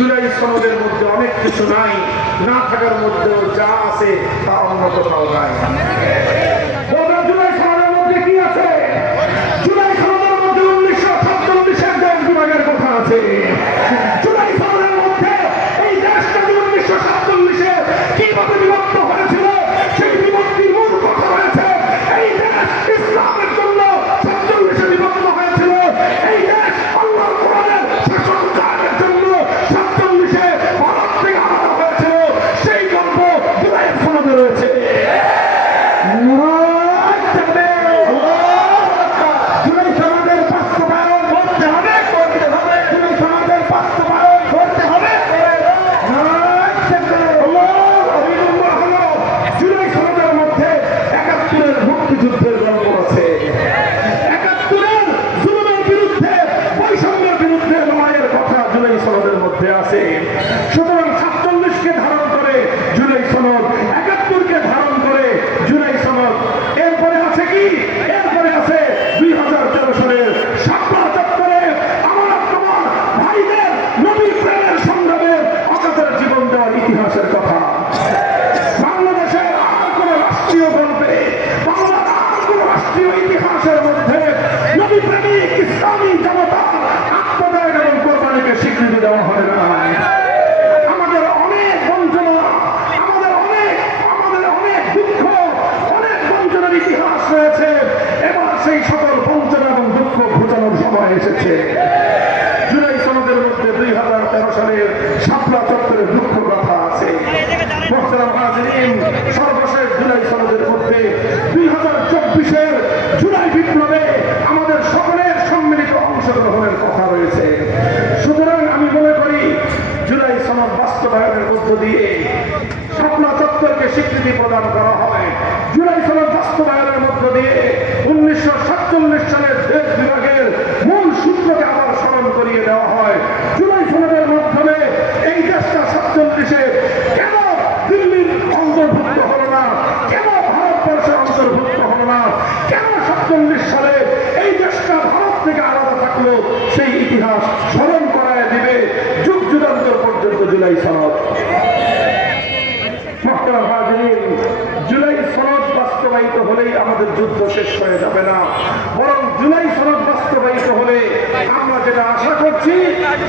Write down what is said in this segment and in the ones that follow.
জুলাই সনদের মধ্যে অনেক কিছু নাই, না থাকার মধ্যেও যা আছে তা অন্য কোথাও নাই। মধ্যে আছে। সুতরাং সাতচল্লিশকে ধারণ করে জুলাই সনদ, একাত্তরকে ধারণ করে জুলাই সনদ। এরপরে আছে কি? এরপরে আছে দুই হাজার তেরো সালের ইতিহাসের কথা। বাংলাদেশের আর রাষ্ট্রীয় গল্পে, বাংলার আর রাষ্ট্রীয় ইতিহাসের মধ্যে দেওয়া হয় না। আমাদের অনেক বঞ্চনা, আমাদের অনেক আমাদের অনেক দুঃখ, অনেক বঞ্চনার ইতিহাস রয়েছে। এবার সেই সকল বঞ্চনা এবং দুঃখ ঘুচানোর সময় এসেছে। জুলাই সনদের মধ্যে দুই হাজার তেরো সালের শাপলা চত্বরের দুঃখ কথা আছে। সর্বশেষ জুলাই সনদের মধ্যে দুই হাজার চব্বিশের জুলাই বিপ্লবে আমাদের সকলের সম্মিলিত অংশগ্রহণের কথা রয়েছে সুতরাং আমি মনে জুলাই বাস্তবায়নের মধ্য দিয়ে চত্বরকে স্বীকৃতি প্রদান করা হয়। জুলাই বাস্তবায়নের মধ্য দিয়ে উনিশশো সাতচল্লিশ সালের দেশ বিভাগের মূল সূত্রকে আবার স্মরণ করিয়ে দেওয়া হয়। জুলাই মাধ্যমে এই দেশটা সাতচল্লিশে কেন দিল্লির অন্তর্ভুক্ত হলো না? কেন ভারতবর্ষের অন্তর্ভুক্ত হলো না? কেন সাতচল্লিশ সালে এই দেশটা ভারত থেকে আলাদা থাকল? সেই ইতিহাস স্মরণ জুলাই সনদ। জুলাই সনদ বাস্তবায়িত হলেই আমাদের যুদ্ধ শেষ হয়ে যাবে না। বরং জুলাই সনদ বাস্তবায়িত হলে আমরা যেটা আশা করছি,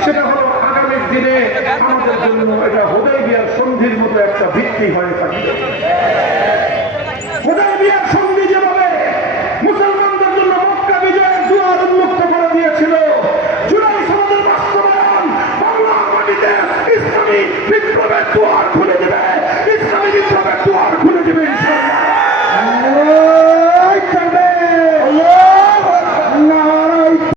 সেটা হলো আগামীর দিনে আমাদের জন্য এটা হোদাই বিয়ার সন্ধির মতো একটা ভিত্তি হয়ে থাকবে। বিপ্লবের দোয়া